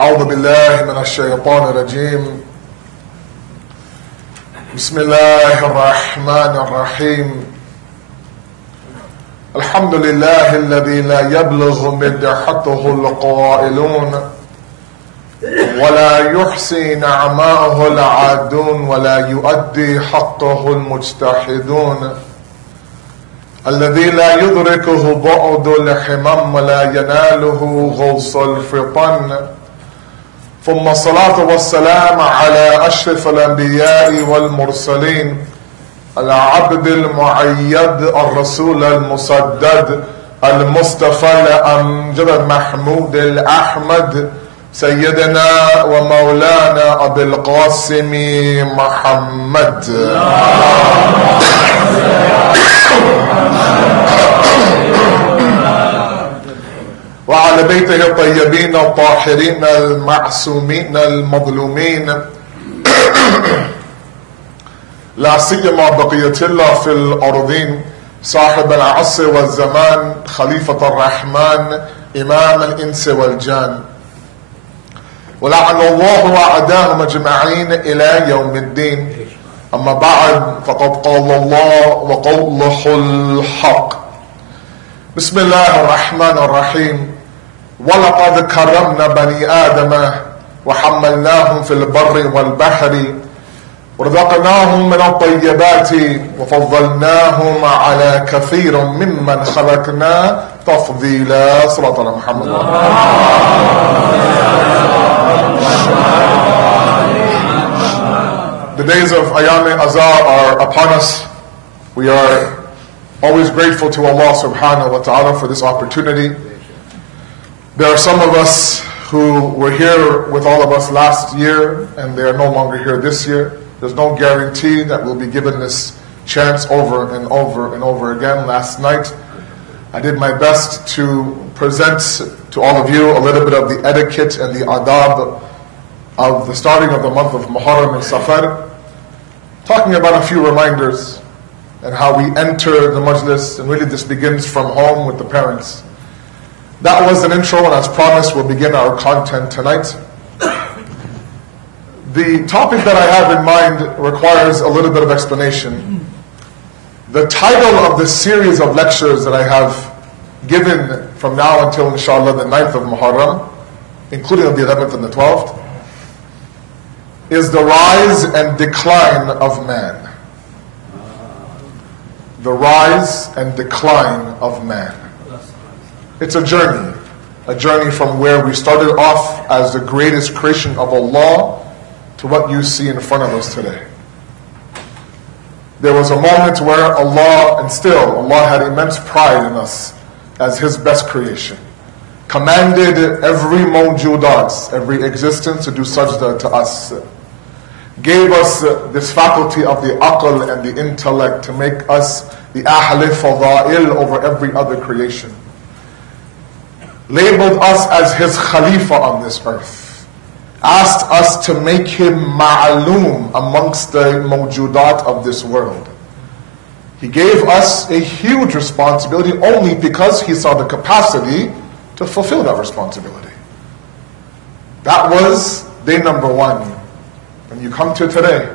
أعوذ بالله من الشيطان الرجيم. بسم الله الرحمن الرحيم. الحمد لله الذي لا يبلغ مدحته القائلون ولا يحصي نعماءه العادون ولا يؤدي حقه المجتحدون، الذي لا يدركه بعد الحمم ولا يناله غوص الفطن، ثم الصلاة والسلام على أشرف الأنبياء والمرسلين، العبد المعيد الرسول المسدد المصطفى الأمجد المحمود الأحمد، سيدنا ومولانا أبي القاسم محمد وعلى بيته الطيبين الطاهرين المعصومين المظلومين، لا سيما بقية الله في الأرضين، صاحب العصر والزمان، خليفة الرحمن، إمام الإنس والجان، ولعن الله أعداءهم أجمعين إلى يوم الدين. أما بعد، فقد قال الله وقوله الحق. بسم الله الرحمن الرحيم. ولقد كرمنا بني آدم وحملناهم في البر والبحر ورزقناهم من الطيبات وفضلناهم على كثير ممن خلقنا تفضيلا. صلاة على محمد. The days of Ayam Azar are upon us. We are always grateful to Allah subhanahu wa ta'ala for this opportunity. There are some of us who were here with all of us last year and they are no longer here this year. There's no guarantee that we'll be given this chance over and over and over again. Last night I did my best to present to all of you a little bit of the etiquette and the adab of the starting of the month of Muharram and Safar, talking about a few reminders and how we enter the majlis, and really this begins from home with the parents. That was an intro, and as promised, we'll begin our content tonight. The topic that I have in mind requires a little bit of explanation. The title of the series of lectures that I have given from now until, inshallah, the 9th of Muharram, including the 11th and the 12th, is The Rise and Decline of Man. The Rise and Decline of Man. It's a journey from where we started off as the greatest creation of Allah to what you see in front of us today. There was a moment where Allah, and still Allah had immense pride in us as His best creation. Commanded every mawjudat, every existence to do sajda to us. Gave us this faculty of the aql and the intellect to make us the ahl fada'il over every other creation. Labeled us as His Khalifa on this earth. Asked us to make Him ma'aloom amongst the mawjudat of this world. He gave us a huge responsibility only because He saw the capacity to fulfill that responsibility. That was day number one. When you come to today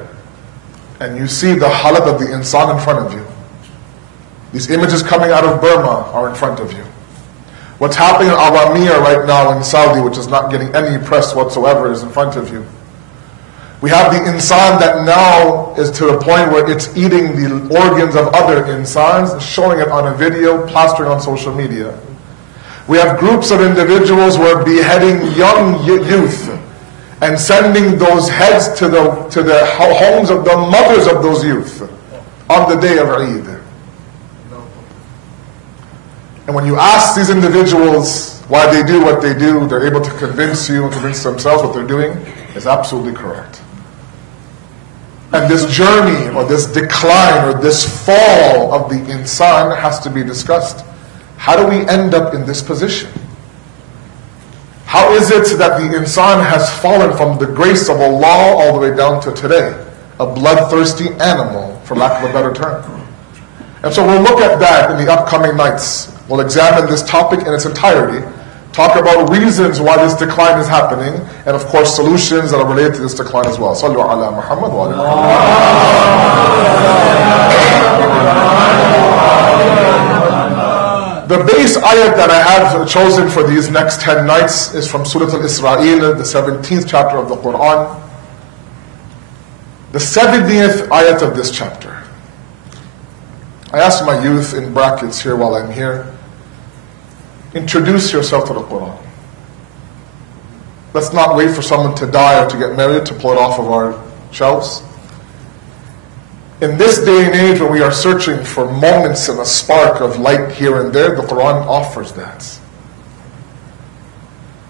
and you see the halat of the insan in front of you, these images coming out of Burma are in front of you. What's happening in Awamia right now in Saudi, which is not getting any press whatsoever, is in front of you. We have the insan that now is to the point where it's eating the organs of other insans, showing it on a video, plastering on social media. We have groups of individuals who are beheading young youth and sending those heads to the homes of the mothers of those youth on the day of Eid. And when you ask these individuals why they do what they do, they're able to convince you and convince themselves what they're doing is absolutely correct. And this journey or this decline or this fall of the insan has to be discussed. How do we end up in this position? How is it that the insan has fallen from the grace of Allah all the way down to today? A bloodthirsty animal, for lack of a better term. And so we'll look at that in the upcoming nights. We'll examine this topic in its entirety. talk about reasons why this decline is happening, and of course solutions that are related to this decline as well. Sallu ala Muhammad wa ala Muhammad. The base ayat that I have chosen for these next 10 nights is from Surah Al-Isra'il, the 17th chapter of the Quran, the 70th ayat of this chapter. I asked my youth in brackets here while I'm here, introduce yourself to the Quran. Let's not wait for someone to die or to get married to pull it off of our shelves. In this day and age when we are searching for moments and a spark of light here and there, the Quran offers that.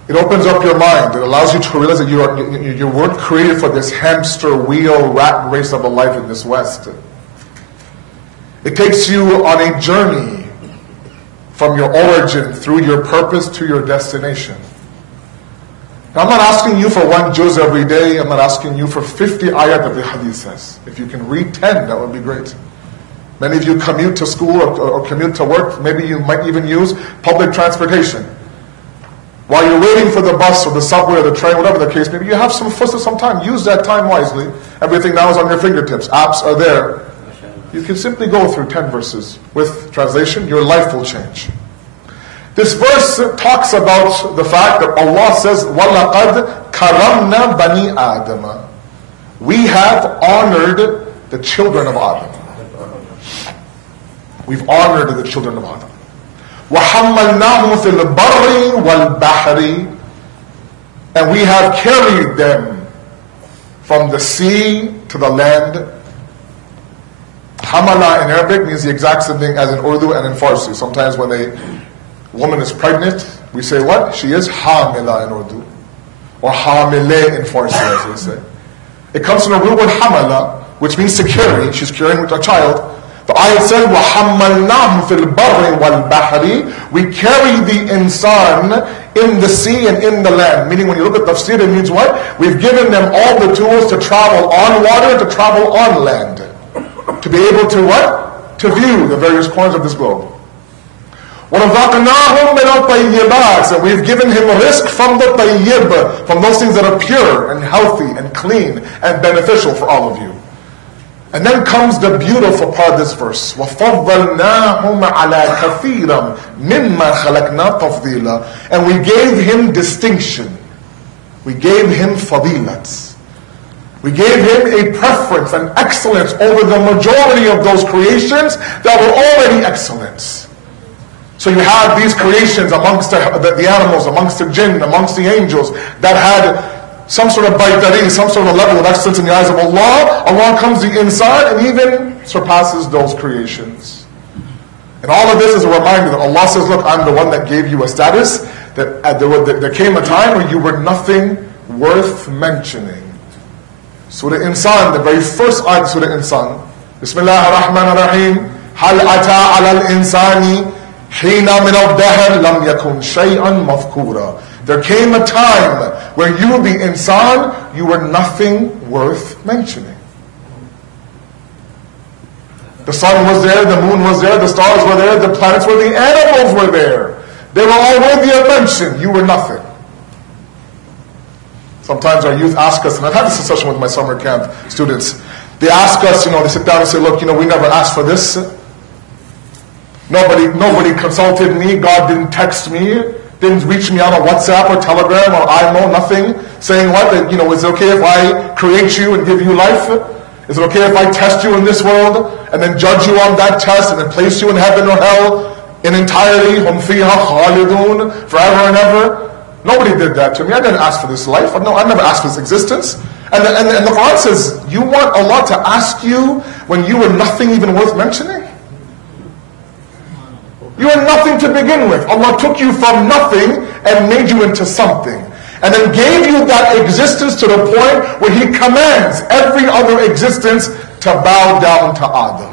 It opens up your mind. It allows you to realize that you weren't created for this hamster wheel rat race of a life in this West. It takes you on a journey from your origin through your purpose to your destination. Now, I'm not asking you for one juz every day. I'm not asking you for 50 ayat that the hadith says. If you can read 10, that would be great. Many of you commute to school or commute to work. Maybe you might even use public transportation. While you're waiting for the bus or the subway or the train, whatever the case, maybe you have some time. Use that time wisely. Everything now is on your fingertips. Apps are there. You can simply go through 10 verses. With translation, your life will change. This verse talks about the fact that Allah says, وَلَقَدْ كَرَمْنَا بَنِي آدَمَ. We have honored the children of Adam. We've honored the children of Adam. وَحَمَّلْنَاهُمْ فِي الْبَرِّ وَالْبَحْرِ. And we have carried them from the sea to the land. Hamala in Arabic means the exact same thing as in Urdu and in Farsi. Sometimes when a woman is pregnant, we say what? She is hamila in Urdu. Or hamile in Farsi, as we say. It comes from the root word hamala, which means to carry. She's carrying with a child. The ayat said, وَحَمَّلْنَاهُ فِي الْبَرِّ وَالْبَحْرِ. We carry the insan in the sea and in the land. Meaning when you look at tafsir, it means what? We've given them all the tools to travel on water, to travel on land. To be able to what? To view the various corners of this globe. وَرَزَقْنَاهُمْ مِنَ الطَّيِّبَاتِ. And we've given him risk from the tayyib, from those things that are pure and healthy and clean and beneficial for all of you. And then comes the beautiful part of this verse. وَفَضَّلْنَاهُمْ عَلَى كَثِيرًا مِمَّا خَلَقْنَا تَفْضِيلًا. And we gave him distinction. We gave him fadilat. We gave him a preference and excellence over the majority of those creations that were already excellent. So you have these creations amongst the animals, amongst the jinn, amongst the angels that had some sort of baitari, some sort of level of excellence in the eyes of Allah. Allah comes the inside and even surpasses those creations. And all of this is a reminder that Allah says, look, I'm the one that gave you a status, that there came a time where you were nothing worth mentioning. Surah Insan, the very first ayat of Surah Insan. Bismillah ar-Rahman ar-Rahim. Hal ata ala al-insani hina min al-dahr lam yakun shay'an mafkura. There came a time where you, the insan, you were nothing worth mentioning. The sun was there, the moon was there, the stars were there, the planets were there, the animals were there. They were all worthy of mention. You were nothing. Sometimes our youth ask us, and I've had this discussion with my summer camp students, they ask us, they sit down and say, look, we never asked for this. Nobody consulted me, God didn't text me, didn't reach me on a WhatsApp or Telegram or IMO, nothing, saying what, that, is it okay if I create you and give you life? Is it okay if I test you in this world and then judge you on that test and then place you in heaven or hell in entirety, hum fiha khalidun, forever and ever? Nobody did that to me. I didn't ask for this life. No, I never asked for this existence. And the Quran says, you want Allah to ask you when you were nothing even worth mentioning? You were nothing to begin with. Allah took you from nothing and made you into something. And then gave you that existence to the point where He commands every other existence to bow down to Adam.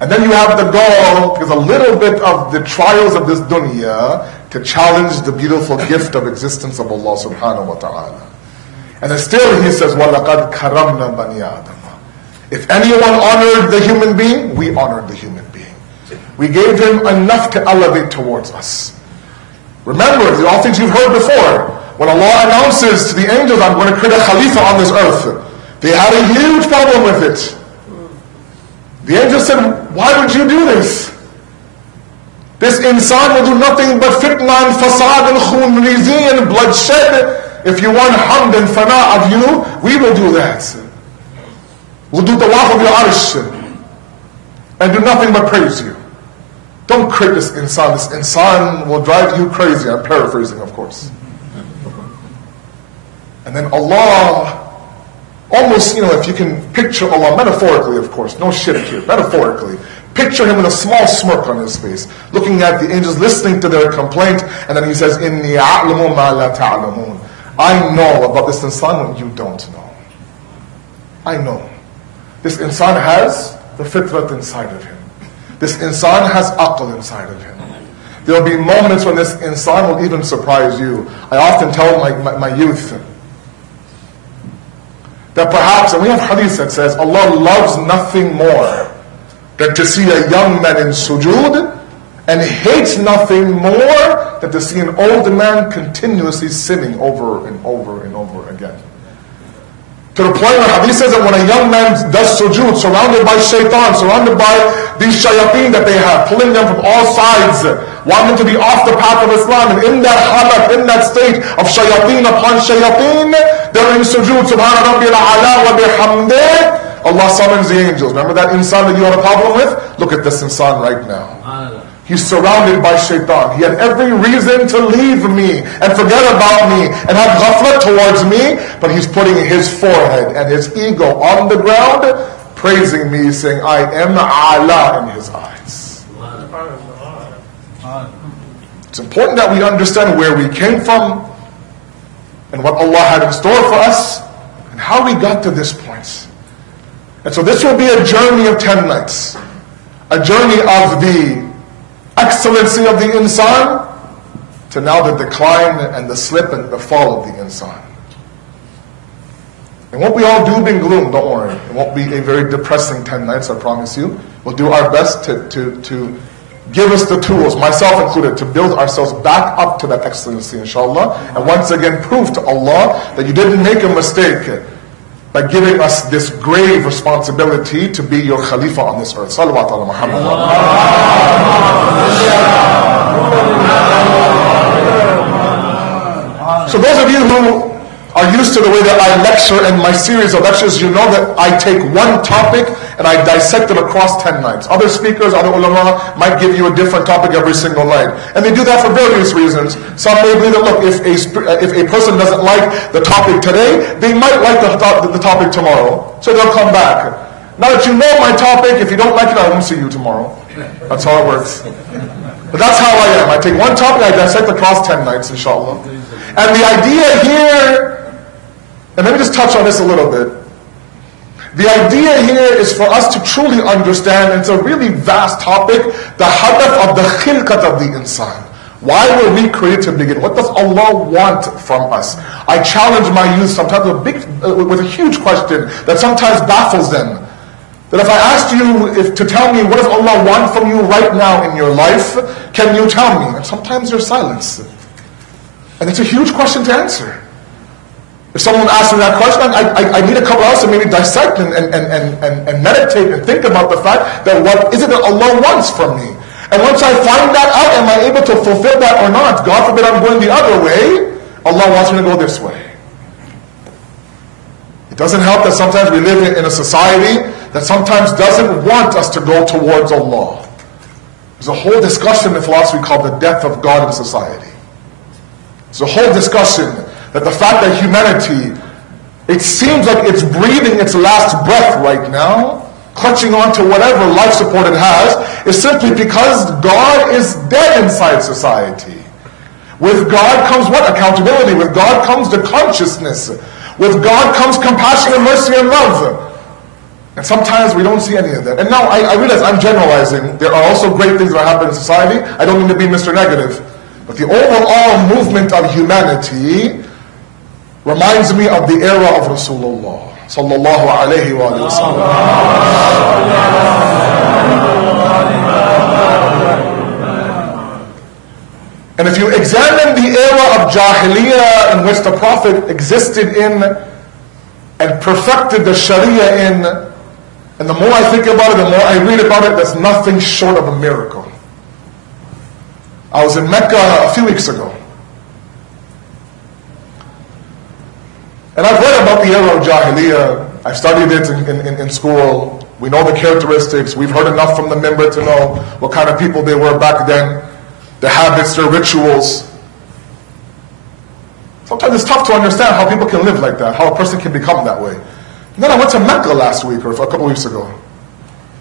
And then you have the goal, because a little bit of the trials of this dunya, to challenge the beautiful gift of existence of Allah subhanahu wa ta'ala. And then still He says, وَلَقَدْ كَرَمْنَا بَنِي آدَمَ. If anyone honored the human being, we honored the human being. We gave him enough to elevate towards us. Remember, these are all things you've heard before. When Allah announces to the angels, I'm going to create a Khalifa on this earth, they had a huge problem with it. The angels said, why would you do this? This insan will do nothing but fitna and fasad and khunrizi and bloodshed. If you want hamd and fana of you, we will do that. We'll do tawaf of your arsh and do nothing but praise you. Don't create this insan. This insan will drive you crazy. I'm paraphrasing, of course. And then Allah, almost, if you can picture Allah, metaphorically, of course, no shirk here, metaphorically, picture him with a small smirk on his face, looking at the angels, listening to their complaint, and then he says, Inni a'lamu ma la ta'lamun. I know about this insan what you don't know. I know. This insan has the fitrat inside of him. This insan has aql inside of him. There will be moments when this insan will even surprise you. I often tell my youth that perhaps, and we have hadith that says, Allah loves nothing more than to see a young man in sujood, and hates nothing more than to see an old man continuously sinning over and over and over again. To the point where hadith says that when a young man does sujood, surrounded by shaitan, surrounded by these shayateen that they have, pulling them from all sides, wanting to be off the path of Islam, and in that halat, in that state of shayateen upon shayateen, they're in sujood, subhana rabbil a'la wa bihamdih. Allah summons the angels. Remember that insan that you had a problem with? Look at this insan right now. He's surrounded by shaitan. He had every reason to leave me and forget about me and have ghaflat towards me, but he's putting his forehead and his ego on the ground, praising me, saying, I am ala in his eyes. It's important that we understand where we came from and what Allah had in store for us and how we got to this point. And so this will be a journey of 10 nights. A journey of the excellency of the insan to now the decline and the slip and the fall of the insan. It won't be all doom and gloom, don't worry. It won't be a very depressing 10 nights, I promise you. We'll do our best to give us the tools, myself included, to build ourselves back up to that excellency, inshallah. And once again prove to Allah that you didn't make a mistake by giving us this grave responsibility to be your Khalifa on this earth. Salawat ala Muhammad. So those of you who are used to the way that I lecture in my series of lectures, you know that I take one topic and I dissect it across 10 nights. Other speakers, other ulama might give you a different topic every single night. And they do that for various reasons. Some may believe that, look, if a person doesn't like the topic today, they might like the topic tomorrow. So they'll come back. Now that you know my topic, if you don't like it, I won't see you tomorrow. That's how it works. But that's how I am. I take one topic, I dissect across 10 nights, inshallah. And the idea here, and let me just touch on this a little bit. The idea here is for us to truly understand, and it's a really vast topic, the hadaf of the khilqat of the insan. Why were we created to begin? What does Allah want from us? I challenge my youth sometimes with a huge question that sometimes baffles them. That if I asked you to tell me what does Allah want from you right now in your life, can you tell me? And sometimes there's silence. And it's a huge question to answer. If someone asks me that question, I need a couple hours to maybe dissect and meditate and think about the fact that what is it that Allah wants from me? And once I find that out, am I able to fulfill that or not? God forbid I'm going the other way. Allah wants me to go this way. It doesn't help that sometimes we live in a society that sometimes doesn't want us to go towards Allah. There's a whole discussion in philosophy called the death of God in society. There's a whole discussion that the fact that humanity, it seems like it's breathing its last breath right now, clutching on to whatever life support it has, is simply because God is dead inside society. With God comes what? Accountability. With God comes the consciousness. With God comes compassion and mercy and love. And sometimes we don't see any of that. And now I realize I'm generalizing. There are also great things that happen in society. I don't mean to be Mr. Negative. But the overall movement of humanity reminds me of the era of Rasulullah sallallahu alayhi wa sallam. And if you examine the era of Jahiliyyah in which the Prophet existed in and perfected the Sharia in, and the more I think about it, the more I read about it, that's nothing short of a miracle. I was in Mecca a few weeks ago. And I've read about the era of Jahiliyyah. I've studied it in school. We know the characteristics. We've heard enough from the member to know what kind of people they were back then, their habits, their rituals. Sometimes it's tough to understand how people can live like that, how a person can become that way. And then I went to Mecca last week, or a couple weeks ago.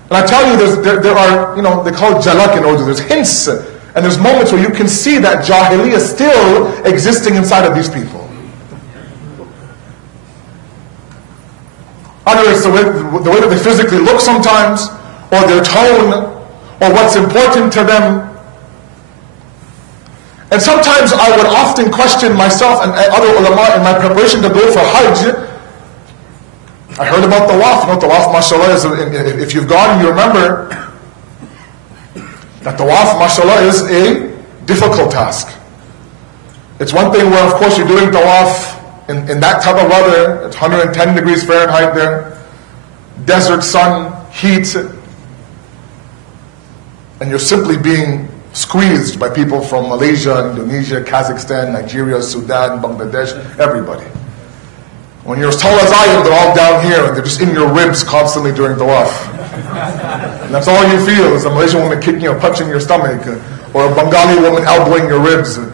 And I tell you, there are, they call it jalak in Urdu. There's hints, and there's moments where you can see that Jahiliyyah still existing inside of these people. Either it's the way that they physically look sometimes, or their tone, or what's important to them. And sometimes I would often question myself and other ulama in my preparation to go for Hajj. I heard about tawaf. Tawaf, mashallah, is, if you've gone, you remember that tawaf, mashallah, is a difficult task. It's one thing where, of course, you're doing tawaf in that type of weather. It's 110 degrees Fahrenheit there, desert sun, heat, and you're simply being squeezed by people from Malaysia, Indonesia, Kazakhstan, Nigeria, Sudan, Bangladesh, everybody. When you're as tall as I am, they're all down here and they're just in your ribs constantly during tawaf. And that's all you feel is a Malaysian woman kicking or punching your stomach, or a Bengali woman elbowing your ribs. And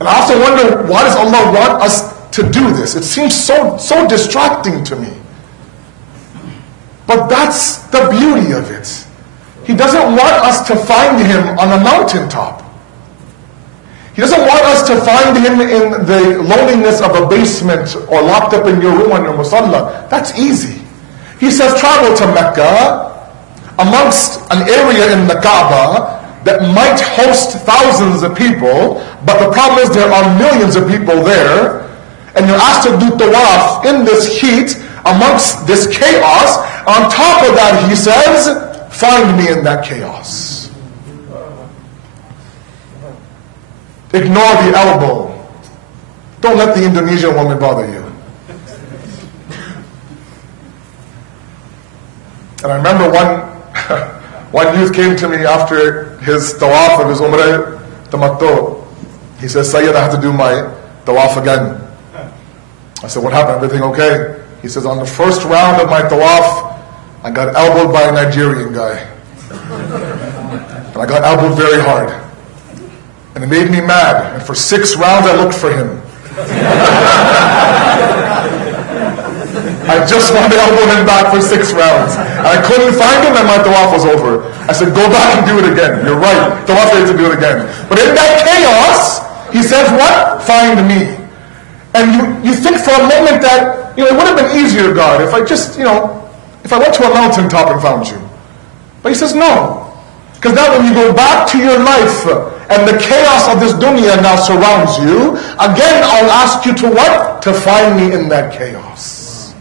I often wonder, why does Allah want us to do this? It seems so distracting to me. But that's the beauty of it. He doesn't want us to find Him on a mountaintop. He doesn't want us to find Him in the loneliness of a basement or locked up in your room on your musalla. That's easy. He says travel to Mecca, amongst an area in the Kaaba that might host thousands of people, but the problem is there are millions of people there, and you're asked to do tawaf in this heat, amongst this chaos. On top of that, he says, find me in that chaos. Ignore the elbow. Don't let the Indonesian woman bother you. And I remember one youth came to me after his tawaf of his umrah tamattu. He says, Sayyid, I have to do my tawaf again. I said, what happened? Everything okay? He says, on the first round of my tawaf, I got elbowed by a Nigerian guy. And I got elbowed very hard. And it made me mad. And for 6 rounds, I looked for him. I just wanted to elbow him back for 6 rounds. And I couldn't find him, and my tawaf was over. I said, go back and do it again. You're right. Tawaf is to do it again. But in that chaos, he says, what? Find me. And you think for a moment that, it would have been easier, God, if I just, if I went to a mountaintop and found you. But he says, no. Because now when you go back to your life, and the chaos of this dunya now surrounds you, again I'll ask you to what? To find me in that chaos.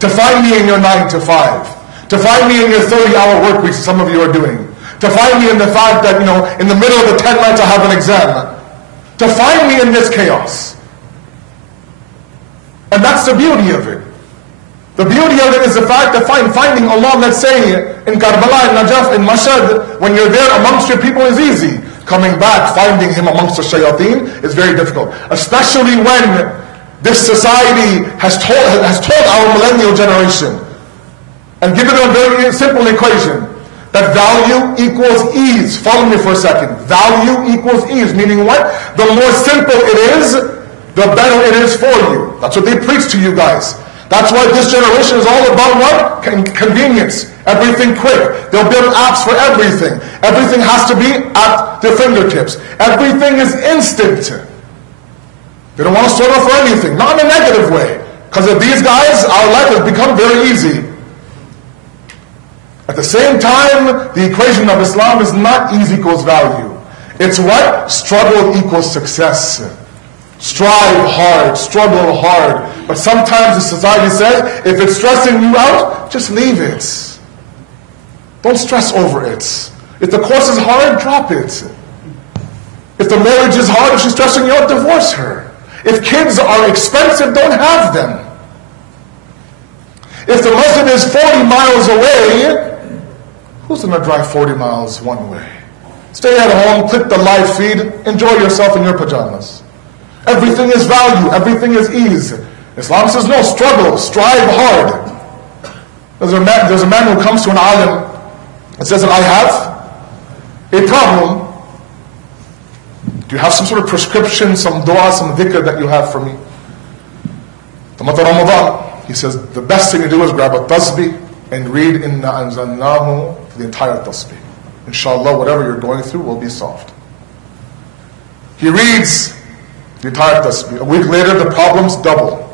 To find me in your 9 to 5. To find me in your 30-hour work weeks some of you are doing. To find me in the fact that, in the middle of the 10 nights I have an exam. To find me in this chaos. And that's the beauty of it. The beauty of it is the fact that finding Allah, let's say, in Karbala, in Najaf, in Mashhad, when you're there amongst your people is easy. Coming back, finding Him amongst the shayateen is very difficult. Especially when this society has told our millennial generation and given them a very simple equation that value equals ease. Follow me for a second. Value equals ease, meaning what? The more simple it is, the better it is for you. That's what they preach to you guys. That's why this generation is all about what? Convenience. Everything quick. They'll build apps for everything. Everything has to be at their fingertips. Everything is instant. They don't want to struggle for anything. Not in a negative way. Because of these guys, our life has become very easy. At the same time, the equation of Islam is not ease equals value. It's what? Struggle equals success. Strive hard, struggle hard. But sometimes the society says, if it's stressing you out, just leave it. Don't stress over it. If the course is hard, drop it. If the marriage is hard, if she's stressing you out, divorce her. If kids are expensive, don't have them. If the masjid is 40 miles away, who's going to drive 40 miles one way? Stay at home, click the live feed, enjoy yourself in your pajamas. Everything is value, everything is ease. Islam says no, struggle, strive hard. There's a man who comes to an alim and says that I have a problem. Do you have some sort of prescription, some dua, some dhikr that you have for me? The month of Ramadan, he says the best thing to do is grab a tasbih and read Inna anzalnahu, the entire tasbih. Inshallah, whatever you're going through will be solved. He reads the entire tasbih. A week later, the problems double.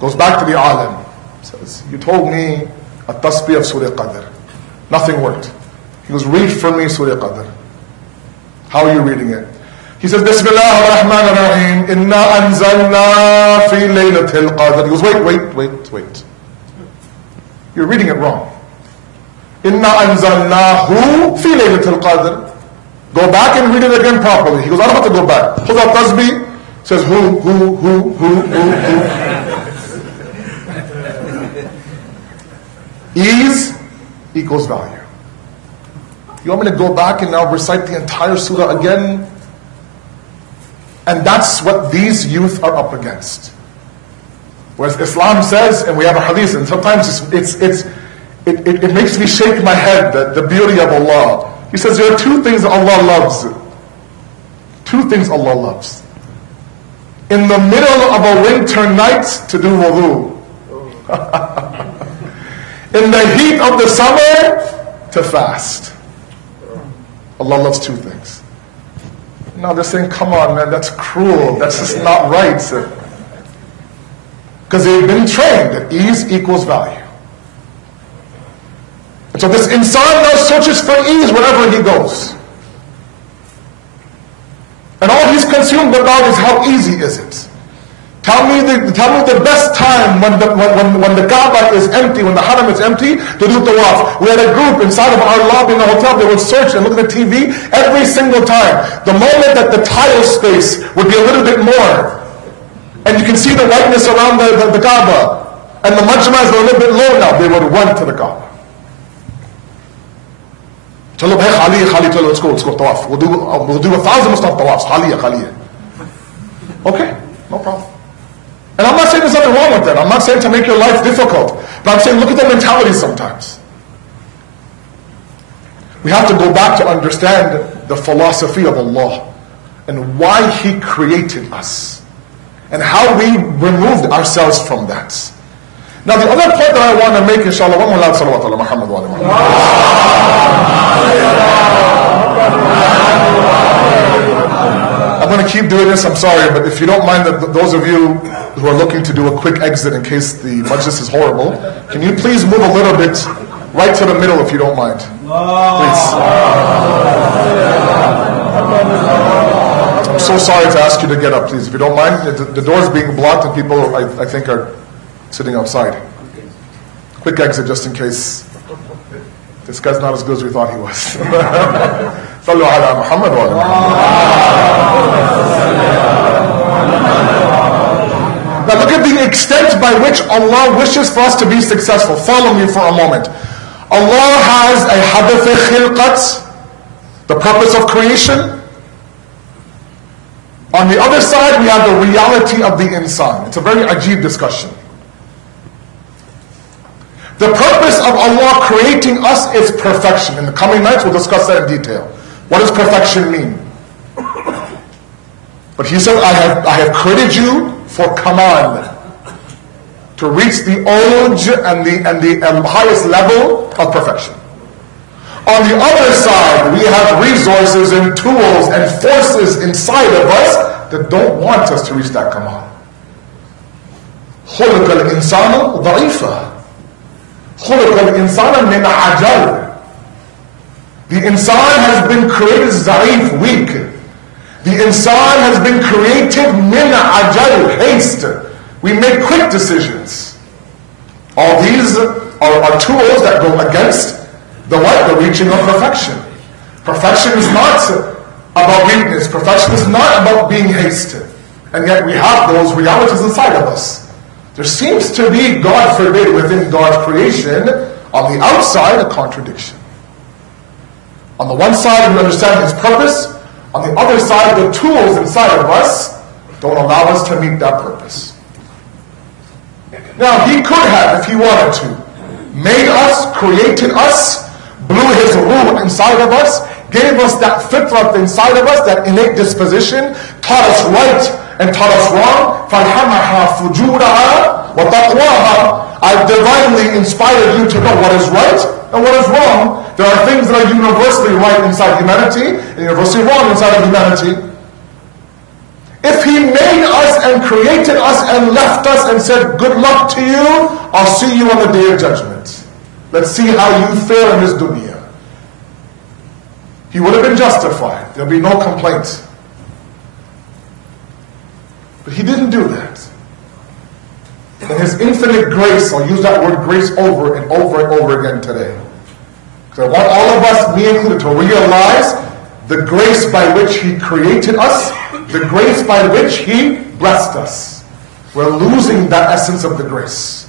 Goes back to the alim. Says, you told me a tasbih of Surah Qadr. Nothing worked. He goes, read for me Surah Qadr. How are you reading it? He says, Bismillah ar-Rahman ar-Rahim, Inna anzalna fi laylatil qadr. He goes, wait. You're reading it wrong. Inna anzalnahu fi laylatil qadr. Go back and read it again properly. He goes, I don't have to go back. Pulls out tasbih, says, who. Ease equals value. You want me to go back and now recite the entire surah again? And that's what these youth are up against. Whereas Islam says, and we have a hadith, and sometimes it makes me shake my head, the beauty of Allah. He says there are two things that Allah loves. Two things Allah loves. In the middle of a winter night to do wudu. In the heat of the summer to fast. Allah loves two things. Now they're saying, come on man, that's cruel. That's just not right. Because they've been trained that ease equals value. And so this insan now searches for ease wherever he goes. And all he's consumed about is how easy is it. Tell me the best time when the Kaaba is empty, when the Haram is empty, to do tawaf. We had a group inside of our lobby in the hotel. They would search and look at the TV every single time. The moment that the tile space would be a little bit more, and you can see the whiteness around the Kaaba, and the majmas are a little bit low now, they would run to the Kaaba. Chalo bhai, khali, let's go tawaf. We'll do 1,000 Mustafa tawafs. Khaliya. Okay, no problem. And I'm not saying there's nothing wrong with that. I'm not saying to make your life difficult. But I'm saying look at the mentality sometimes. We have to go back to understand the philosophy of Allah and why He created us and how we removed ourselves from that. Now the other point that I want to make, inshallah, one more loud salawat ala Muhammad wa ala Muhammad. I'm going to keep doing this, I'm sorry, but if you don't mind, those of you who are looking to do a quick exit in case the majlis is horrible, can you please move a little bit right to the middle if you don't mind? Please. I'm so sorry to ask you to get up, please. If you don't mind, the door's being blocked and people, I think, are sitting outside. Quick exit just in case this guy's not as good as we thought he was. Sallu ala Muhammad wa ala Muhammad. Now look at the extent by which Allah wishes for us to be successful. Follow me for a moment. Allah has a hadath khilqat, the purpose of creation. On the other side, we have the reality of the insan. It's a very ajib discussion. The purpose of Allah creating us is perfection. In the coming nights, we'll discuss that in detail. What does perfection mean? But He said, I have created you for kamal, to reach the oj and the highest level of perfection. On the other side, we have resources and tools and forces inside of us that don't want us to reach that kamal. خُلِقَ الْإِنسَانُ ضَعِيفًا خُلِقَ الْإِنسَانَ مِنْ عَجَلٍ. The insan has been created za'if, weak. The insan has been created min ajal, haste. We make quick decisions. All these are tools that go against the reaching of perfection. Perfection is not about weakness. Perfection is not about being hasty. And yet we have those realities inside of us. There seems to be, God forbid, within God's creation, on the outside, a contradiction. On the one side, we understand His purpose. On the other side, the tools inside of us don't allow us to meet that purpose. Now, He could have, if He wanted to, made us, created us, blew His ruh inside of us, gave us that fitrat inside of us, that innate disposition, taught us right and taught us wrong. فَالْحَمَحَا فُجُورَهَا وَتَقْوَاهَا. I've divinely inspired you to know what is right and what is wrong. There are things that are universally right inside humanity and universally wrong inside of humanity. If He made us and created us and left us and said, good luck to you, I'll see you on the Day of Judgment. Let's see how you fare in this dunya. He would have been justified. There'll be no complaint. But He didn't do that. In His infinite grace, I'll use that word grace over and over and over again today. Because I want all of us, me included, to realize the grace by which He created us, the grace by which He blessed us. We're losing that essence of the grace.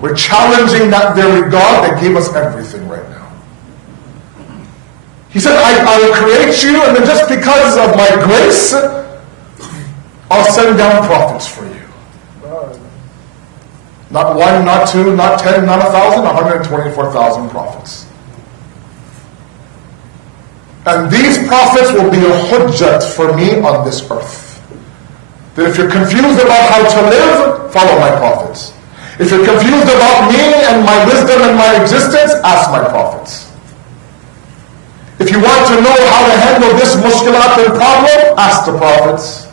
We're challenging that very God that gave us everything right now. He said, I will create you, and then just because of my grace, I'll send down prophets for you. Not one, not two, not 10, not 1,000, 124,000 prophets. And these prophets will be a hujjat for me on this earth. That if you're confused about how to live, follow my prophets. If you're confused about me and my wisdom and my existence, ask my prophets. If you want to know how to handle this mushkilat and problem, ask the prophets.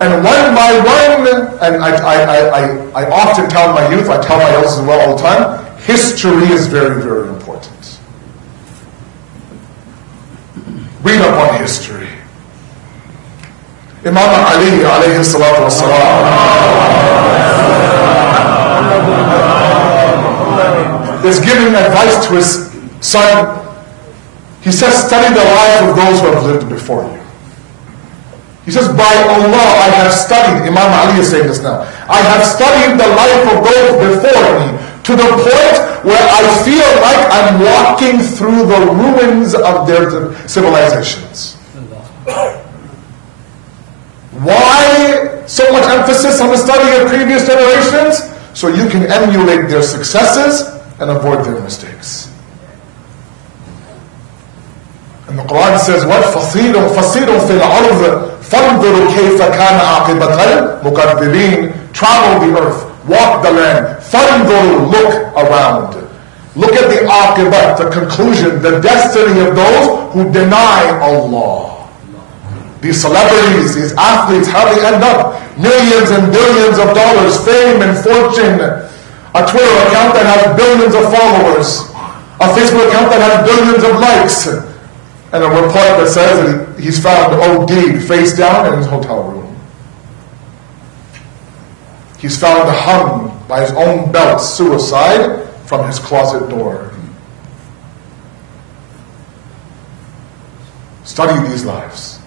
And one by one, and I often tell my youth, I tell my elders as well all the time, history is very, very important. Read up on history. Imam Ali alayhi salatu wasalam is giving advice to his son. He says, study the life of those who have lived before you. He says, by Allah, I have studied, Imam Ali is saying this now, I have studied the life of those before me to the point where I feel like I'm walking through the ruins of their civilizations. Why so much emphasis on the study of previous generations? So you can emulate their successes and avoid their mistakes. And the Quran says, what? فَصِيرٌ فِي الْأَرْضِ فَانْظُرُوا كَيْفَ كَانَ عَاقِبَةَ الْمُكَذِّبِينَ. Travel the earth, walk the land, فَانْظُرُوا, look around. Look at the aqibat, the conclusion, the destiny of those who deny Allah. These celebrities, these athletes, how they end up? Millions and billions of dollars, fame and fortune. A Twitter account that has billions of followers. A Facebook account that has billions of likes. And a report that says that he's found OD'd face down in his hotel room. He's found hung by his own belt, suicide, from his closet door. Study these lives.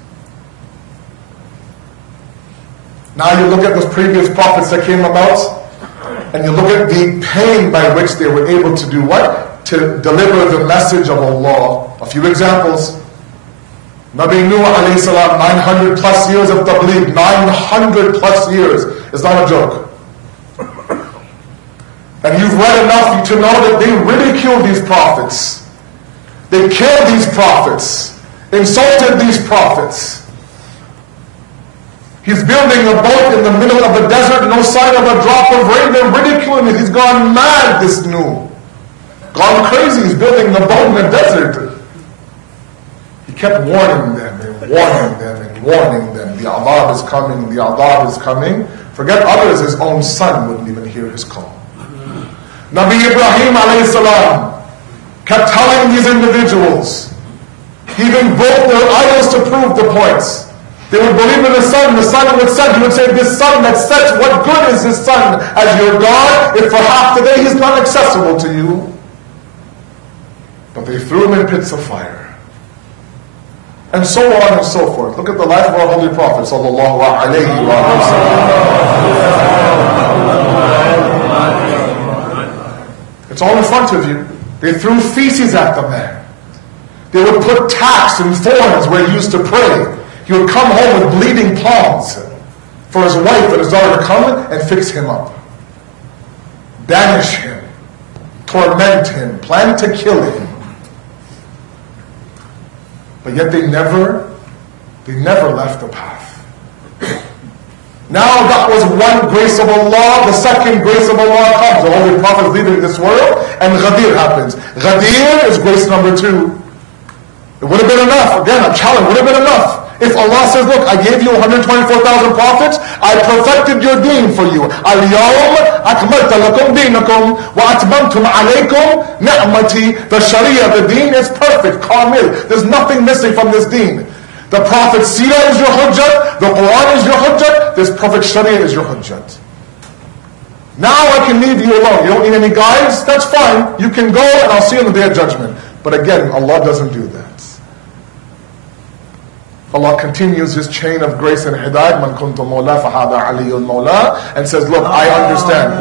Now you look at those previous prophets that came about, and you look at the pain by which they were able to do what? To deliver the message of Allah. A few examples. Nabi Nuh alayhi salam, 900 plus years of tabligh, 900 plus years. It's not a joke. And you've read enough to know that they ridiculed these prophets. They killed these prophets. Insulted these prophets. He's building a boat in the middle of the desert, no sign of a drop of rain. They're ridiculing it. He's gone mad, this Nuh. Gone crazy. He's building the boat in the desert. He kept warning them and warning them and warning them. The adhab is coming, the adhab is coming. Forget others, his own son wouldn't even hear his call. Nabi Ibrahim alayhi salam kept telling these individuals. He even broke their idols to prove the points. They would believe in the sun would set. He would say, this sun that sets, what good is this sun as your God if for half the day he's not accessible to you? But they threw him in pits of fire. and so on and so forth. Look at the life of our Holy Prophet sallallahu alayhi wa sallam. It's all in front of you. They threw feces at the man. They would put tacks and thorns where he used to pray. He would come home with bleeding palms for his wife and his daughter to come and fix him up. Banish him. Torment him. Plan to kill him. But yet they never left the path. Now that was one grace of Allah. The second grace of Allah comes. The Holy Prophet is leaving this world and Ghadir happens. Ghadir is grace number 2. It would have been enough. Again, I'm challenged. It would have been enough. If Allah says, look, I gave you 124,000 prophets, I perfected your deen for you. Al-yawm akmaltu lakum deenakum wa atmamtu alaykum ni'mati. The Sharia, the deen is perfect, kamil. There's nothing missing from this deen. The Prophet's seerah is your hujjat, the Quran is your hujjat, this perfect Sharia is your hujjat. Now I can leave you alone. You don't need any guides? That's fine. You can go and I'll see you on the day of judgment. But again, Allah doesn't do that. Allah continues His chain of grace and hidayat, man kuntu mawla fahada aliyul mawla, and says, look, I understand.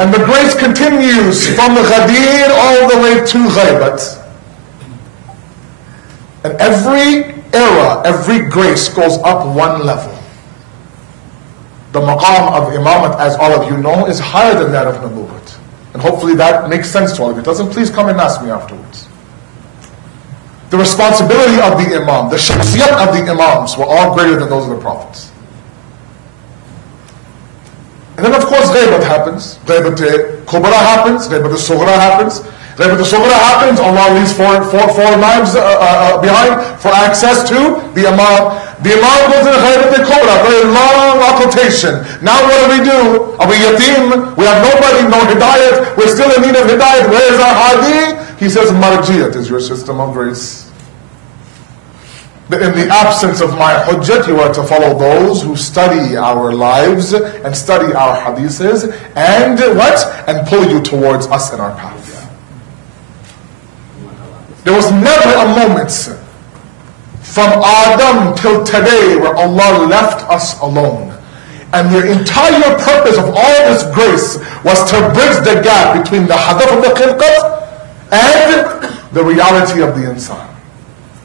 And the grace continues from the Ghadir all the way to Ghaibat. And every era, every grace goes up one level. The maqam of imamat, as all of you know, is higher than that of nubuwwat. And hopefully that makes sense to all of you. If it doesn't, please come and ask me afterwards. The responsibility of the imam, the shakhsiyat of the imams were all greater than those of the prophets. And then of course ghaibat happens. Ghaibat kubra happens. Ghaibat sughra happens. Ghaibat sughra happens. Allah leaves four knives behind for access to the imam. The imam goes in Ghaibat kubra, very long occultation. Now what do? Are we yatim? We have nobody, no hidayat. We're still in need of hidayat. Where is our hadi? He says, marjiyat is your system of grace. In the absence of my hujjat, you are to follow those who study our lives and study our hadiths and what? And pull you towards us in our path. There was never a moment from Adam till today where Allah left us alone. And the entire purpose of all this grace was to bridge the gap between the hadaf of the khilqat and the reality of the insan.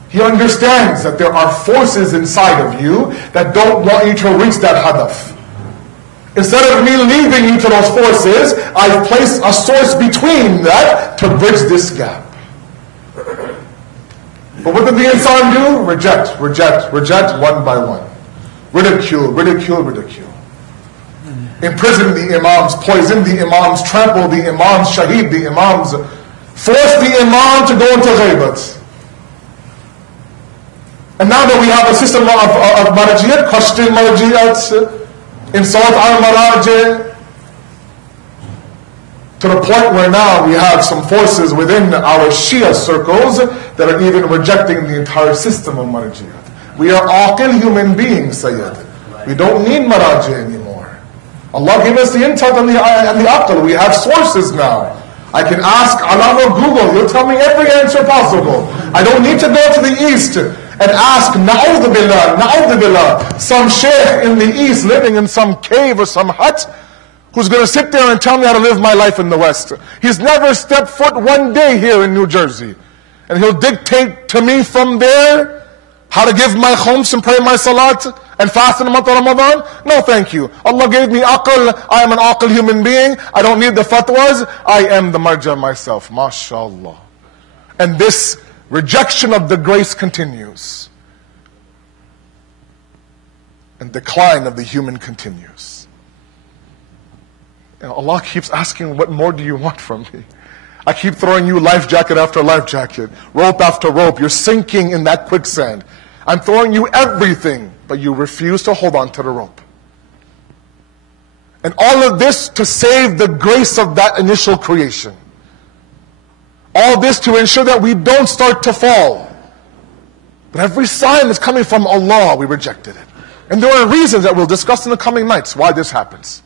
He understands that there are forces inside of you that don't want you to reach that hadaf. Instead of me leaving you to those forces, I've placed a source between that to bridge this gap. But what did the insan do? Reject, reject, reject one by one. Ridicule, ridicule, ridicule. Imprison the imams, poison the imams, trample the imams, shaheed the imams, force the imam to go into ghaibat. And now that we have a system of marajiyat, question marajiyat, insult al-maraj, to the point where now we have some forces within our Shia circles that are even rejecting the entire system of marajiyat. We are aqil human beings, Sayyid. We don't need maraj anymore. Allah gave us the insight and the aql. We have sources now. I can ask Allah or Google. He'll tell me every answer possible. I don't need to go to the east and ask, na'udhu billah, na'udhu billah, some sheikh in the east living in some cave or some hut who's going to sit there and tell me how to live my life in the West. He's never stepped foot one day here in New Jersey. And he'll dictate to me from there how to give my khums and pray my salat and fast in the month of Ramadan. No, thank you. Allah gave me aql. I am an aql human being. I don't need the fatwas. I am the marja myself. MashaAllah. And this rejection of the grace continues. And decline of the human continues. And Allah keeps asking, what more do you want from me? I keep throwing you life jacket after life jacket, rope after rope. You're sinking in that quicksand. I'm throwing you everything, but you refuse to hold on to the rope. And all of this to save the grace of that initial creation. All this to ensure that we don't start to fall. But every sign that's coming from Allah, we rejected it. And there are reasons that we'll discuss in the coming nights why this happens.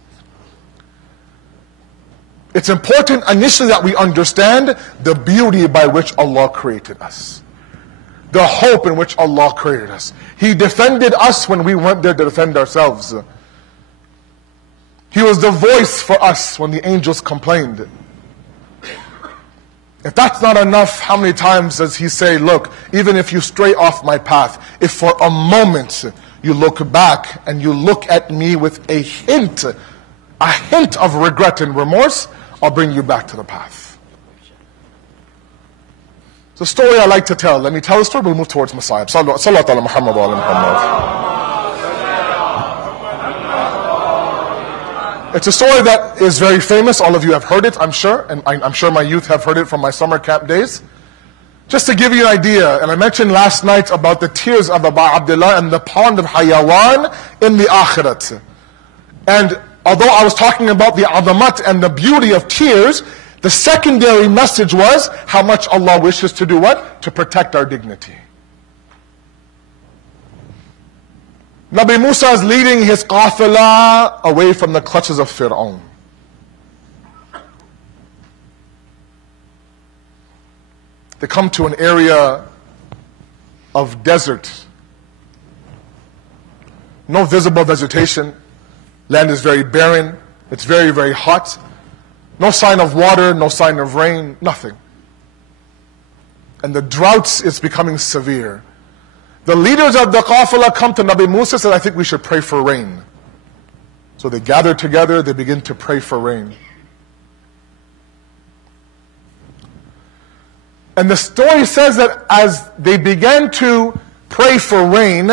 It's important initially that we understand the beauty by which Allah created us. The hope in which Allah created us. He defended us when we weren't there to defend ourselves. He was the voice for us when the angels complained. If that's not enough, how many times does He say, look, even if you stray off my path, if for a moment you look back and you look at me with a hint of regret and remorse, I'll bring you back to the path. It's a story I like to tell. Let me tell the story, we'll move towards Messiah. Sallallahu ala Muhammad wa ala Muhammad. It's a story that is very famous. All of you have heard it, I'm sure. And I'm sure my youth have heard it from my summer camp days. Just to give you an idea, and I mentioned last night about the tears of Abu Abdullah and the pond of Hayawan in the Akhirat. And although I was talking about the azamat and the beauty of tears, the secondary message was how much Allah wishes to do what? To protect our dignity. Nabi Musa is leading his qafila away from the clutches of Fir'aun. They come to an area of desert. No visible vegetation. Land is very barren. It's very, very hot. No sign of water, no sign of rain, nothing. And the drought is becoming severe. The leaders of the qafila come to Nabi Musa and said, I think we should pray for rain. So they gather together, they begin to pray for rain. And the story says that as they began to pray for rain,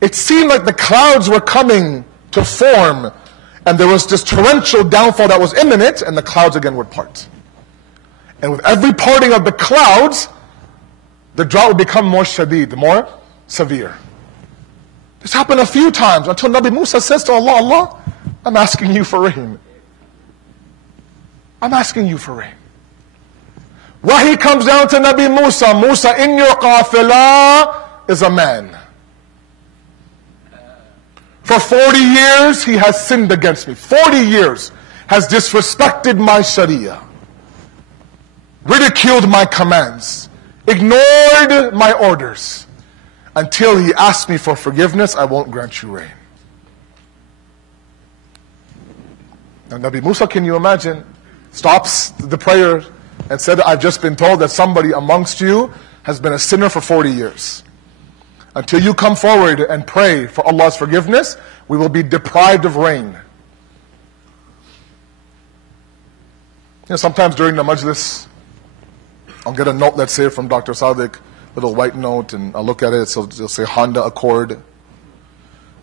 it seemed like the clouds were coming to form. And there was this torrential downfall that was imminent, and the clouds again would part. And with every parting of the clouds, the drought would become more shadid, more severe. This happened a few times until Nabi Musa says to Allah, Allah, I'm asking you for rain. I'm asking you for rain. Wahi comes down to Nabi Musa. Musa, in your qafila is a man. For 40 years he has sinned against me. 40 years has disrespected my sharia, ridiculed my commands, ignored my orders. Until he asks me for forgiveness, I won't grant you rain. Now Nabi Musa, can you imagine, stops the prayer and said, I've just been told that somebody amongst you has been a sinner for 40 years. Until you come forward and pray for Allah's forgiveness, we will be deprived of rain. Sometimes during the majlis, I'll get a note, let's say, from Dr. Sadiq, little white note, and I'll look at it, so it'll say Honda Accord,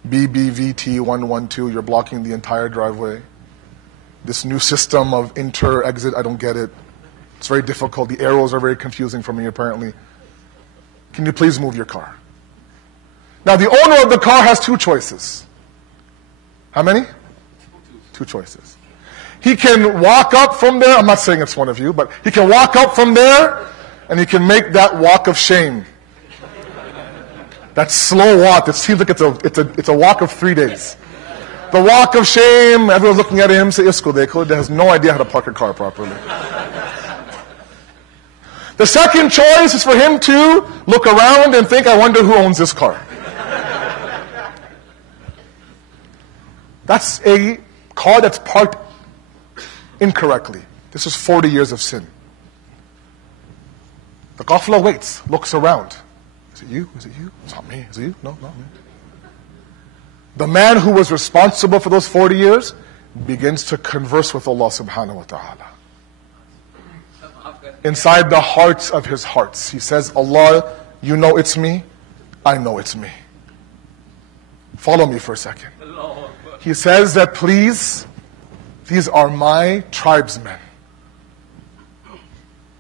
BBVT112, you're blocking the entire driveway. This new system of inter-exit, I don't get it. It's very difficult. The arrows are very confusing for me, apparently. Can you please move your car? Now, the owner of the car has two choices. How many? Two choices. He can walk up from there. I'm not saying it's one of you, but he can walk up from there, and he can make that walk of shame. That slow walk. It seems like it's a walk of 3 days. The walk of shame. Everyone's looking at him, say, "Isko dekho." He has no idea how to park a car properly. The second choice is for him to look around and think, I wonder who owns this car. That's a car that's parked incorrectly. This is 40 years of sin. The qafla waits, looks around. Is it you? Is it you? It's not me. Is it you? No, not me. The man who was responsible for those 40 years begins to converse with Allah subhanahu wa ta'ala. Inside the hearts of his hearts. He says, Allah, you know it's me. I know it's me. Follow me for a second. He says that, please, these are my tribesmen.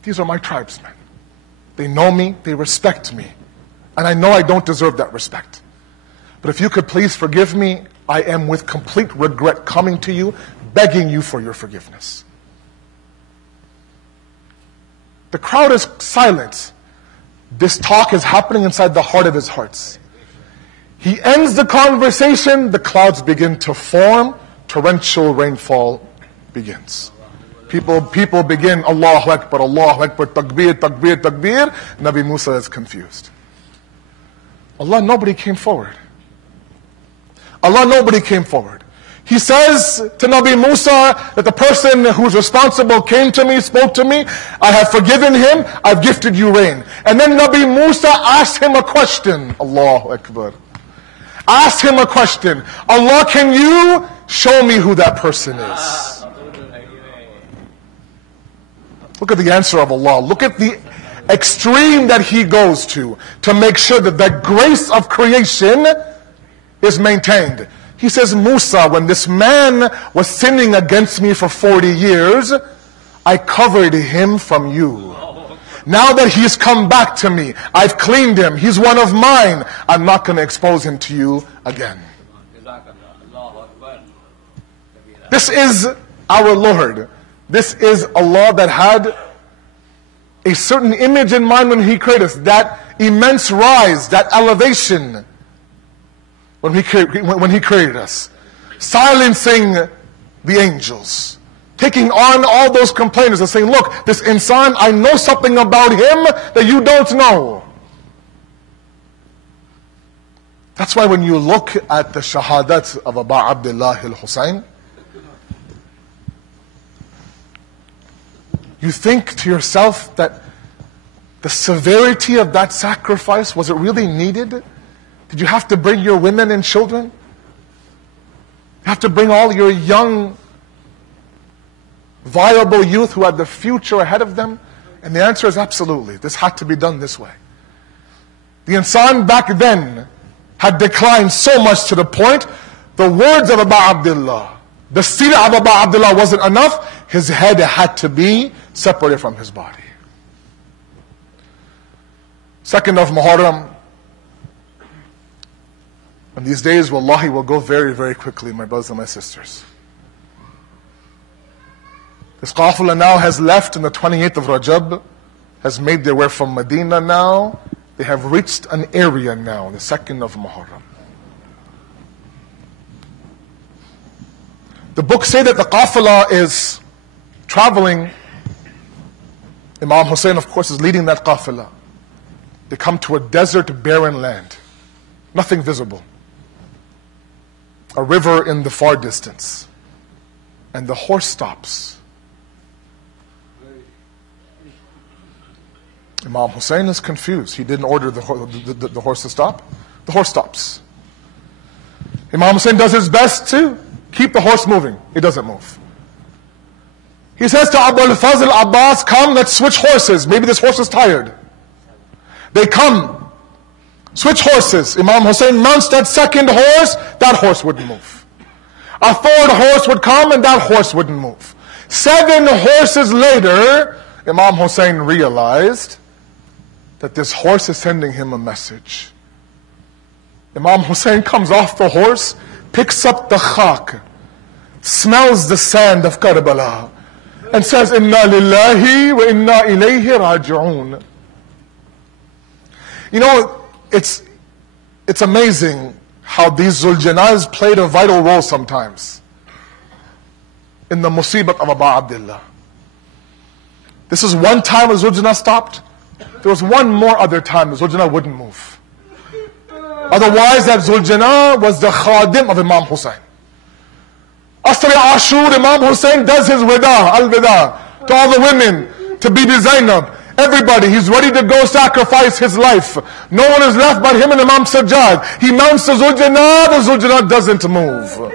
These are my tribesmen. They know me, they respect me. And I know I don't deserve that respect. But if you could please forgive me, I am with complete regret coming to you, begging you for your forgiveness. The crowd is silent. This talk is happening inside the heart of his hearts. He ends the conversation, the clouds begin to form, torrential rainfall begins. People begin, Allahu Akbar, Takbir, Takbir, Takbir. Nabi Musa is confused. Nobody came forward. Nobody came forward. He says to Nabi Musa that the person who's responsible came to me, spoke to me. I have forgiven him. I've gifted you rain. And then Nabi Musa asked him a question. Allahu Akbar. Asked him a question. Allah, can you show me who that person is? Look at the answer of Allah. Look at the extreme that He goes to make sure that the grace of creation is maintained. He says, Musa, when this man was sinning against me for 40 years, I covered him from you. Now that he's come back to me, I've cleaned him, he's one of mine, I'm not going to expose him to you again. This is our Lord. This is Allah that had a certain image in mind when He created us, that immense rise, that elevation when He created us. Silencing the angels. Taking on all those complainers and saying, look, this insan, I know something about him that you don't know. That's why when you look at the shahadat of Abu Abdullah al-Husayn, you think to yourself that the severity of that sacrifice, was it really needed? Did you have to bring your women and children? You have to bring all your young, viable youth who had the future ahead of them? And the answer is absolutely. This had to be done this way. The insan back then had declined so much to the point, the words of Abu Abdullah, the sirah of Abu Abdullah wasn't enough. His head had to be separated from his body. 2nd of Muharram. And these days, wallahi, will go very, very quickly, my brothers and my sisters. This qafila now has left on the 28th of Rajab, has made their way from Medina now. They have reached an area now, the 2nd of Muharram. The books say that the qafila is traveling. Imam Hussein, of course, is leading that qafila. They come to a desert, barren land. Nothing visible. A river in the far distance. And the horse stops. Imam Hussein is confused. He didn't order the horse to stop. The horse stops. Imam Hussein does his best to keep the horse moving. It doesn't move. He says to Abu al-Fazl Abbas, come, let's switch horses. Maybe this horse is tired. They come, switch horses. Imam Hussein mounts that second horse, that horse wouldn't move. A third horse would come and that horse wouldn't move. 7 horses later, Imam Hussein realized that this horse is sending him a message. Imam Hussein comes off the horse, picks up the khak, smells the sand of Karbala, and says, Inna lillahi wa inna ilayhi raji'un. You know, it's amazing how these Zuljanaz played a vital role sometimes in the musibat of Abu Abdullah. This is one time when Zuljanaz stopped. There was one more other time that Zuljanaz wouldn't move. Otherwise, that Zuljanaz was the khadim of Imam Hussein. Asr Ashur, Imam Hussein does his wida, al-wida, to all the women, to Bibi Zainab. Everybody, he's ready to go sacrifice his life. No one is left but him and Imam Sajjad. He mounts the Zuljanaz doesn't move.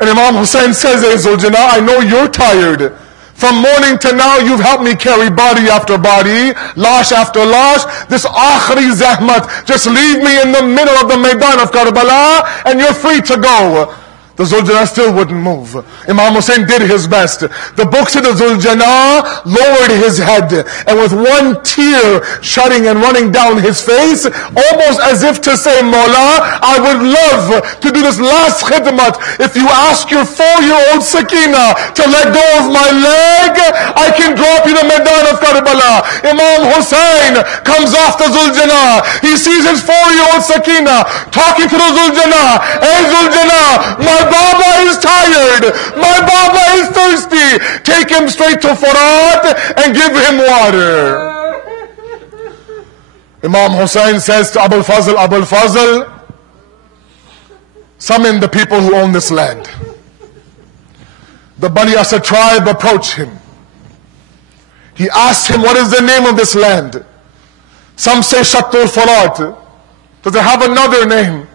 And Imam Hussein says, hey Zuljanaz, I know you're tired. From morning to now, you've helped me carry body after body, lash after lash. This akhri zahmat, just leave me in the middle of the Maidan of Karbala, and you're free to go. The Zuljana still wouldn't move. Imam Hussein did his best. The book said the Zuljana lowered his head, and with one tear shutting and running down his face, almost as if to say, Mawla, I would love to do this last khidmat. If you ask your 4-year-old Sakina to let go of my leg, I can drop you the Maidan of Karbala. Imam Hussein comes off the Zuljana. He sees his 4-year-old Sakina talking to the Zuljana. Hey Zuljana, my Baba is tired. My Baba is thirsty. Take him straight to Furat and give him water. Imam Hussein says to Abul Fazl, summon the people who own this land. The Bani Asad tribe approach him. He asks him, what is the name of this land? Some say Shatul Furat. Does it have another name?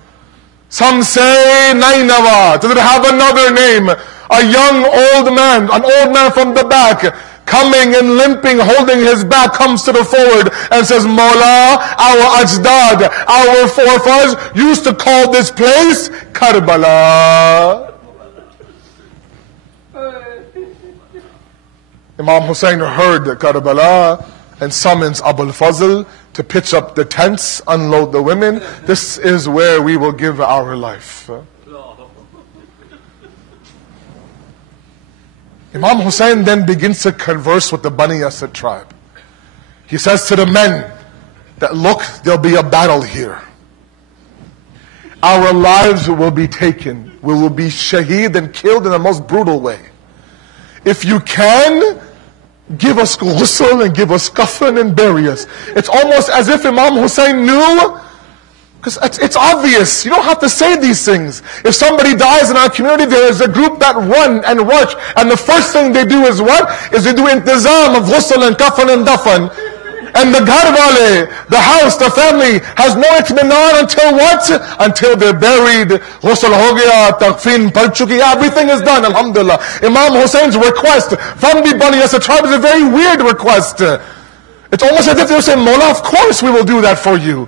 Some say Nainawa. Does it have another name? A young old man, an old man from the back, coming and limping, holding his back, comes to the forward and says, Mawla, our Ajdad, our forefathers used to call this place Karbala. Imam Hussein heard Karbala and summons Abul Fazl to pitch up the tents, unload the women. This is where we will give our life. Imam Hussein then begins to converse with the Bani Asad tribe. He says to the men that, look, there'll be a battle here. Our lives will be taken. We will be shaheed and killed in the most brutal way. If you can, give us ghusl and give us kafan and bury us. It's almost as if Imam Hussein knew, because it's obvious. You don't have to say these things. If somebody dies in our community, there is a group that run and rush, and the first thing they do is what? Is they do intizam of ghusl and kafan and dafan. And the gharwale, the house, the family, has no itminan until what? Until they're buried. Ghusl ho gaya, taqfin, pal chuki, everything is done, alhamdulillah. Imam Hussein's request from the Bani Asad tribe is a very weird request. It's almost as if they're saying, Mawla, of course we will do that for you.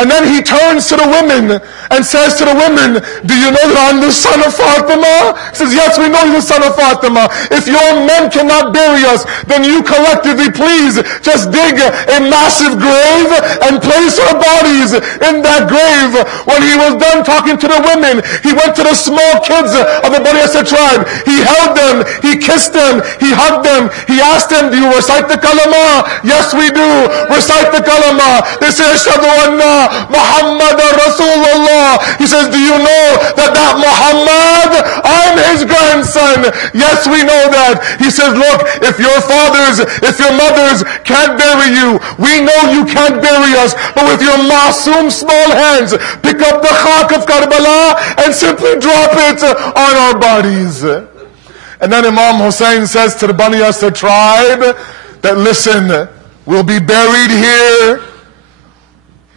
And then he turns to the women and says to the women, do you know that I'm the son of Fatima? He says, yes, we know you're the son of Fatima. If your men cannot bury us, then you collectively, please, just dig a massive grave and place our bodies in that grave. When he was done talking to the women, he went to the small kids of the Bani Asad tribe. He held them, he kissed them, he hugged them. He asked them, do you recite the kalama? Yes, we do. Recite the kalama. They say, Ashhadu anna Muhammad Rasulullah. He says, do you know that Muhammad, I'm his grandson? Yes, we know that. He says, look, if your fathers, if your mothers can't bury you, we know you can't bury us, but with your masoom small hands, pick up the khak of Karbala and simply drop it on our bodies. And then Imam Hussein says to the Bani Asad tribe that, listen, we'll be buried here.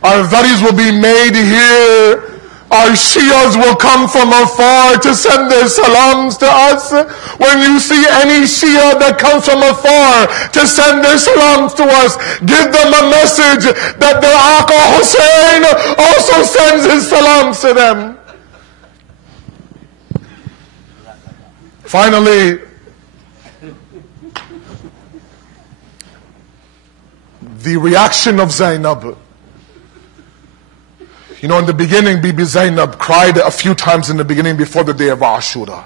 Our varis will be made here. Our Shias will come from afar to send their salams to us. When you see any Shia that comes from afar to send their salams to us, give them a message that their Aqā Hussein also sends his salams to them. Finally, the reaction of Zainab. You know, in the beginning, Bibi Zainab cried a few times in the beginning before the day of Ashura.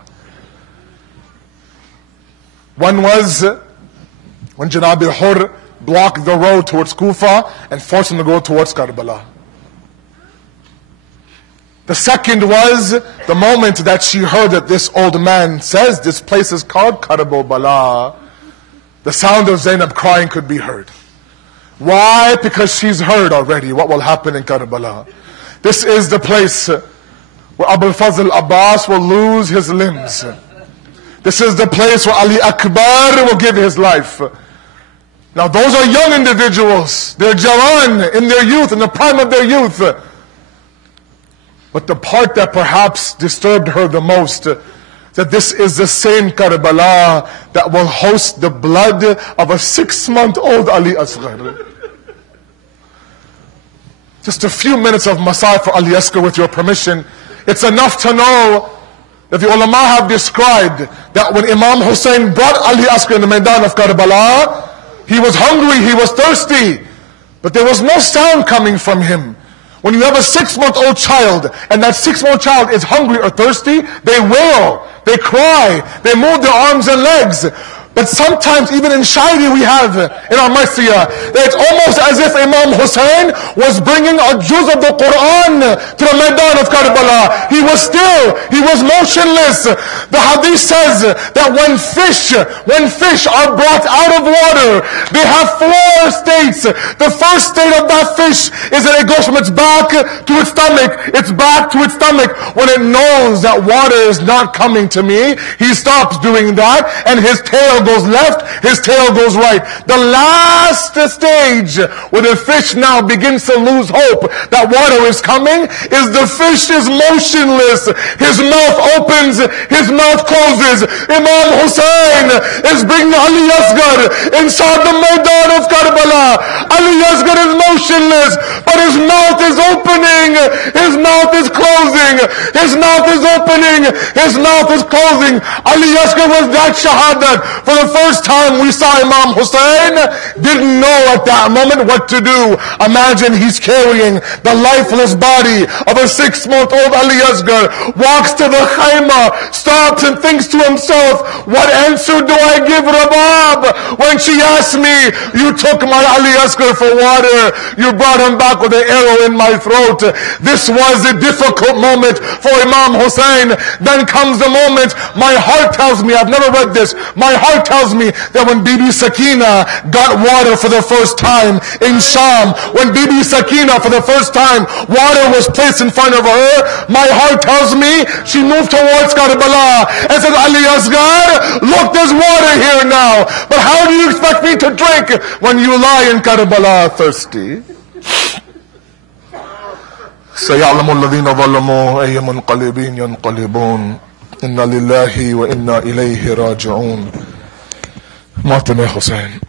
One was when Janab al-Hur blocked the road towards Kufa and forced him to go towards Karbala. The second was the moment that she heard that this old man says this place is called Karbala. The sound of Zainab crying could be heard. Why? Because she's heard already what will happen in Karbala. This is the place where Abul Fazl Abbas will lose his limbs. This is the place where Ali Akbar will give his life. Now those are young individuals. They're Jawan in their youth, in the prime of their youth. But the part that perhaps disturbed her the most, that this is the same Karbala that will host the blood of a 6-month-old Ali Asghar. Just a few minutes of Masai for Ali Asghar with your permission. It's enough to know that the ulama have described that when Imam Hussein brought Ali Asghar in the Maidan of Karbala, he was hungry, he was thirsty, but there was no sound coming from him. When you have a 6-month-old child, and that 6-month child is hungry or thirsty, they wail, they cry, they move their arms and legs. But sometimes even in Shairi we have in our Marsiyah, that it's almost as if Imam Hussein was bringing a juz of the Quran to the Maidan of Karbala. He was still, he was motionless. The hadith says that when fish are brought out of water, they have 4 states. The first state of that fish is that it goes from its back to its stomach, its back to its stomach. When it knows that water is not coming to me, he stops doing that, and his tail goes left, his tail goes right. The last stage where the fish now begins to lose hope that water is coming is the fish is motionless. His mouth opens, his mouth closes. Imam Hussein is bringing Ali Asghar inside the Maidan of Karbala. Ali Asghar is motionless, but his mouth is opening, his mouth is closing, his mouth is opening, his mouth is closing. Ali Asghar was that shahadat. For the first time we saw Imam Hussein, didn't know at that moment what to do. Imagine he's carrying the lifeless body of a 6-month-old Ali Asghar, walks to the Qayem, stops and thinks to himself, what answer do I give Rabab when she asked me, you took my Ali Asghar for water, you brought him back with an arrow in my throat. This was a difficult moment for Imam Hussein. Then comes the moment, my heart tells me, I've never read this, my heart tells me that when Bibi Sakina got water for the first time in Sham, when Bibi Sakina for the first time water was placed in front of her, my heart tells me she moved towards Karbala and said, Ali Asghar, look, there's water here now, but how do you expect me to drink when you lie in Karbala thirsty? سيعلم الذين ظلموا أي منقلبين ينقلبون إنا لله وإنا إليه راجعون. Martin Hussein.